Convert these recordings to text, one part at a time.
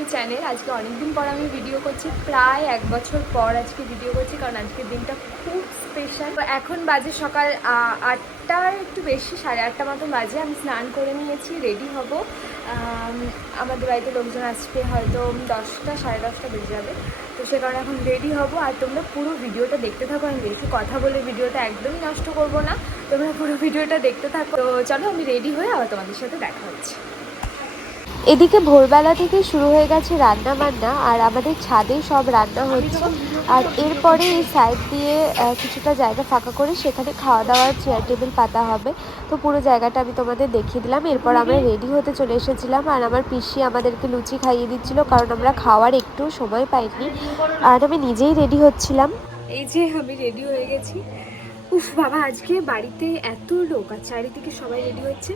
My channel আজকে অনেকদিন পর আমি ভিডিও করছি, প্রায় এক বছর পর আজকে ভিডিও করছি, কারণ আজকের দিনটা খুব স্পেশাল এখন বাজে সকাল আটটার একটু বেশি, সাড়ে আটটা মতো বাজে, আমি স্নান করে নিয়েছি রেডি হব। আমাদের বাড়িতে লোকজন আসবে হয়তো দশটা, সাড়ে দশটা বেজে যাবে। তো সে কারণে এখন রেডি হব, আর তোমরা পুরো ভিডিওটা দেখতে থাকো, আমি বেশি কথা বলে ভিডিওটা একদমই নষ্ট করব না। তোমরা পুরো ভিডিওটা দেখতে থাকো। তো চলো, আমি রেডি হয়ে আবার তোমাদের সাথে দেখা হচ্ছে। এদিকে ভোরবেলা থেকে শুরু হয়ে গেছে রান্না বান্না আর আমাদের ছাদে সব রান্না হচ্ছে। আর এরপরে এই সাইড দিয়ে কিছুটা জায়গা ফাঁকা করে সেখানে খাওয়া দাওয়ার চেয়ার টেবিল পাতা হবে। তো পুরো জায়গাটা আমি তোমাদের দেখিয়ে দিলাম। এরপর আমরা রেডি হতে চলে এসেছিলাম, আর আমার পিসি আমাদেরকে লুচি খাইয়ে দিচ্ছিল, কারণ আমরা খাওয়ার একটু সময় পাইনি। আর আমি নিজেই রেডি হচ্ছিলাম। এই যে আমি রেডি হয়ে গেছি। উফ বাবা, আজকে বাড়িতে এত লোক, আর চারিদিকে সবাই রেডি হচ্ছে।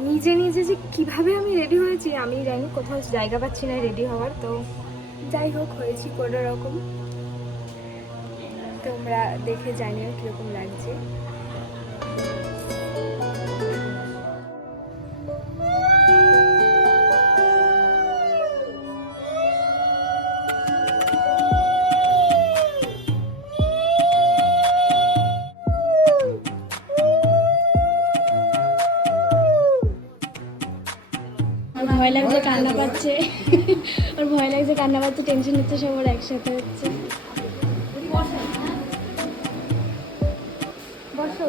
নিজে নিজে যে কীভাবে আমি রেডি হয়েছি, আমি জানি কোথাও জায়গা পাচ্ছি না রেডি হওয়ার, তো যাই হোক, হয়েছি কোনো রকম। তোমরা দেখে জানিও কীরকম লাগছে। ভয় লাগছে, কান্না পাচ্ছে। আর ভয় লাগছে, কান্না পাচ্ছে টেনশন হচ্ছে সব ওর একসাথে হচ্ছে। বসো।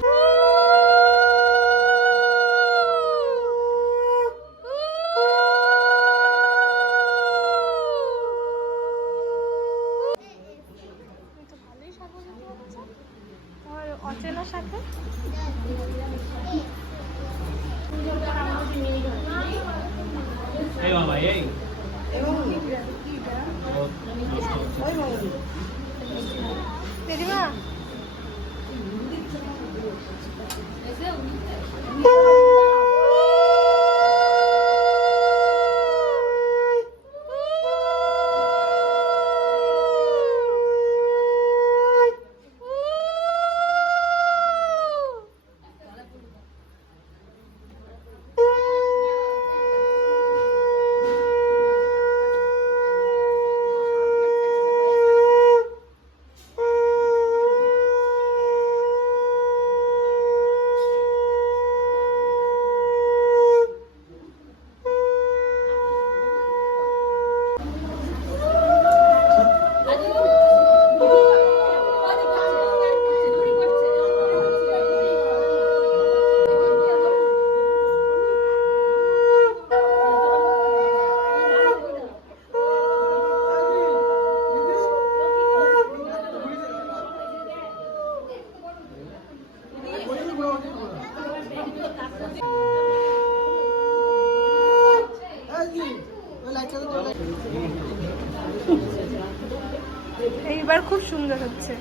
খুব সুন্দর হচ্ছে।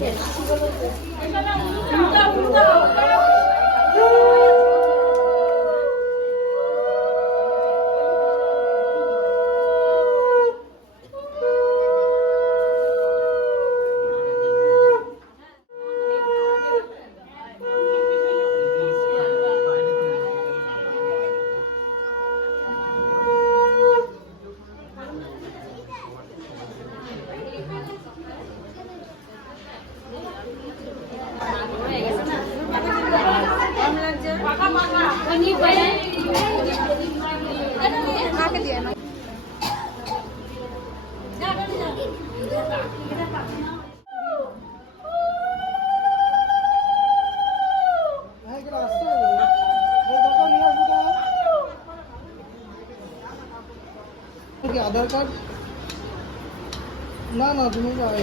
Yes.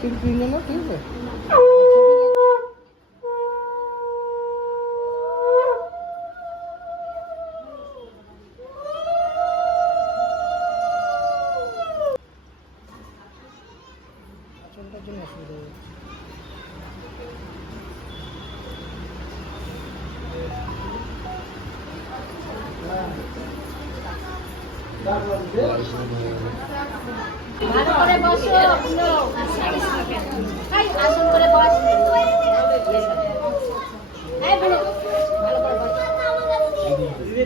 Kimse dinlemez değil mi?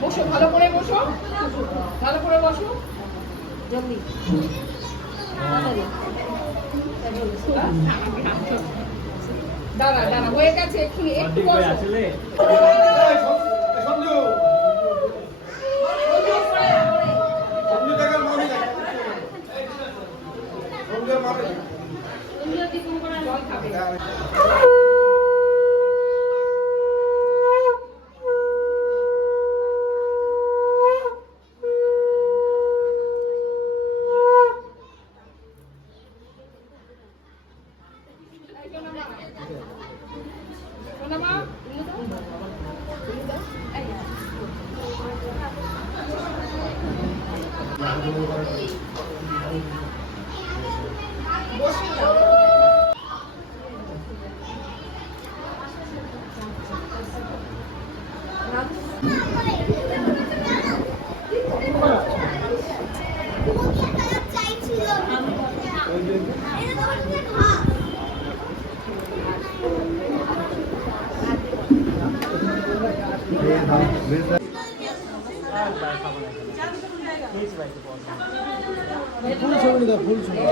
বসো ভালো করে বসো। ভালো করে বসো। জলদি। দাঁড়া দাঁড়া হয়ে গেছে এক্ষুনি একটু বসো তুমিও কি ফোন করে জল খাবে সোনামা, ইলু দাও। ইলু দাও। এই নাও। বসে যাও। ফুল ছবি দাও ফুল ছবি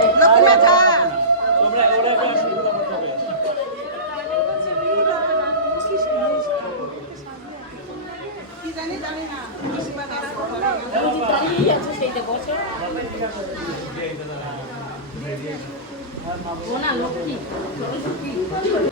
ঠিক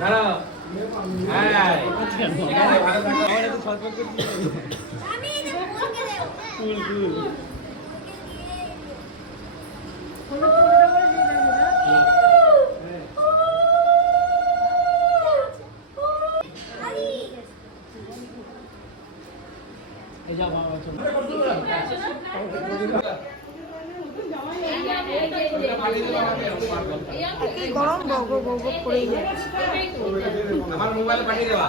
দাঁড়াও, দাঁড়াও। হ্যাঁ, এখানে ভালো থাকো। আমার একটু স্বল্প একটু ফুল, ফুল। কি গরম বক বক বক বক করেই যায় আমার মোবাইলে পাঠিয়ে দেওয়া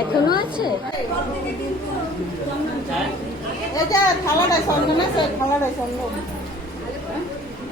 এখনও আছে? এটা থালাটাই সঙ্গে না? স্যার থালাটাই সঙ্গে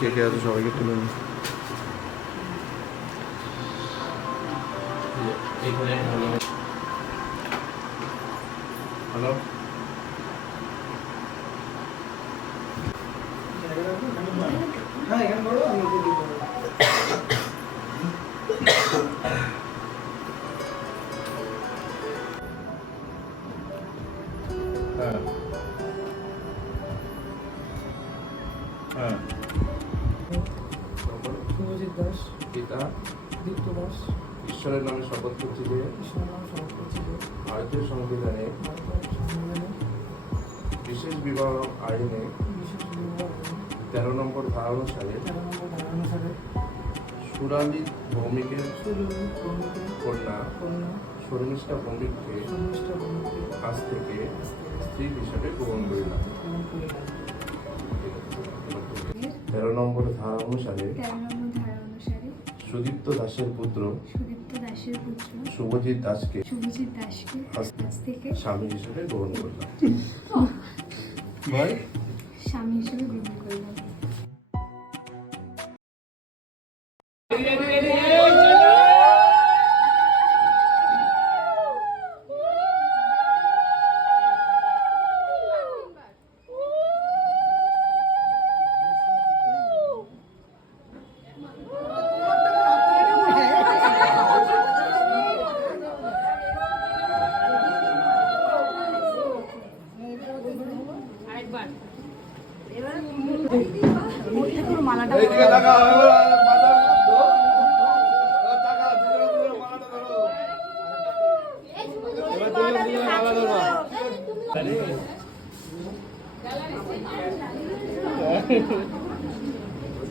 কে কে আছে সবাইকে তুলে নিন ঈশ্বরের নামে শপথ করছি যে ভারতীয় সংবিধানে বিশেষ বিবাহ আইনে তেরো নম্বর ধারা অনুসারে সুরালি ভৌমিকের কন্যা শর্মিষ্ঠা ভৌমিককে কাছ থেকে স্ত্রী হিসেবে গ্রহণ করিলাম। তেরো নম্বর ধারা অনুসারে সুদীপ্ত দাসের পুত্র দাসের পুত্র শুভজিৎ দাসকে শুভজিৎ দাসকে কাছ থেকে স্বামী হিসেবে গ্রহণ করলাম। ভাই?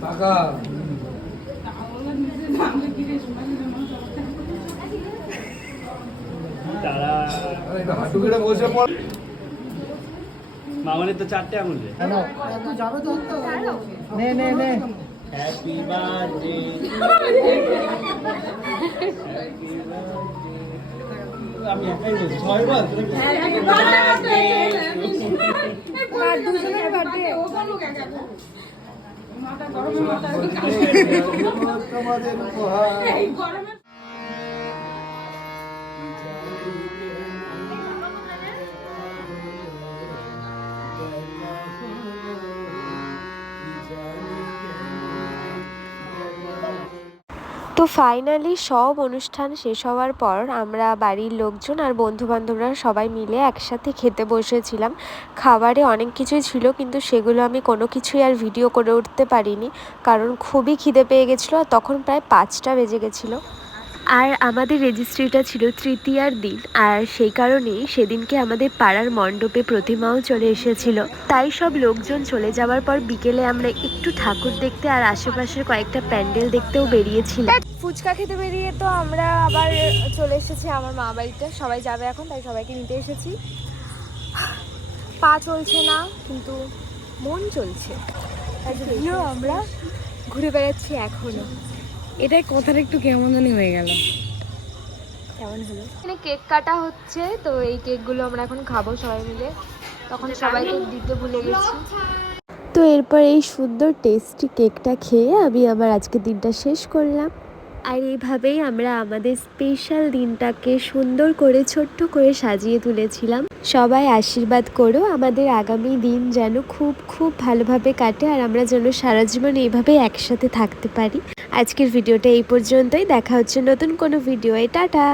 টাকা। তারা বসে পড় মামনের তো চারটে আঙুল রে। হ্যালো। যাবে তো নে নে নে। হ্যাপি বার্থডে আমি একাই বলছি আর দুজনের বার্থডে তোমাদের উপহার তো ফাইনালি সব অনুষ্ঠান শেষ হওয়ার পর আমরা বাড়ির লোকজন আর বন্ধুবান্ধবরা সবাই মিলে একসাথে খেতে বসেছিলাম। খাবারে অনেক কিছুই ছিল কিন্তু সেগুলো আমি কোনো কিছুই আর ভিডিও করে উঠতে পারিনি। কারণ খুবই খিদে পেয়ে গেছিল আর তখন প্রায় পাঁচটা বেজে গেছিল। আর আমাদের রেজিস্ট্রিটা ছিল তৃতীয়ার দিন, আর সেই কারণেই সেদিনকে আমাদের পাড়ার মণ্ডপে প্রতিমাও চলে এসেছিল। তাই সব লোকজন চলে যাওয়ার পর বিকেলে আমরা একটু ঠাকুর দেখতে আর আশেপাশের কয়েকটা প্যান্ডেল দেখতেও বেরিয়েছিলাম। ফুচকা খেতে বেরিয়ে তো আমরা আবার চলে এসেছি আমার মা বাড়িতে। সবাই যাবে এখন, তাই সবাইকে নিতে এসেছি। পা চলছে না, কিন্তু মন চলছে। আমরা ঘুরে বেড়াচ্ছি এখনও। এটাই কথাটা একটু কেমন জানি হয়ে গেল। কেমন হলো? এখানে কেক কাটা হচ্ছে তো এই কেকগুলো আমরা এখন খাব সবাই মিলে। তখন সবাইকে দিতে ভুলে গেছি। তো এরপর এই সুন্দর টেস্টি কেকটা খেয়ে আমি আবার আজকে দিনটা শেষ করলাম। আর এইভাবেই আমরা আমাদের স্পেশাল দিনটাকে সুন্দর করে, ছোট্ট করে সাজিয়ে তুলেছিলাম। সবাই আশীর্বাদ করো, আমাদের আগামী দিন যেন খুব খুব ভালোভাবে কাটে আর আমরা যেন সারা জীবন এইভাবে একসাথে থাকতে পারি। আজকের ভিডিওটা এই পর্যন্তই, দেখা হচ্ছে নতুন কোনো ভিডিও টাটা!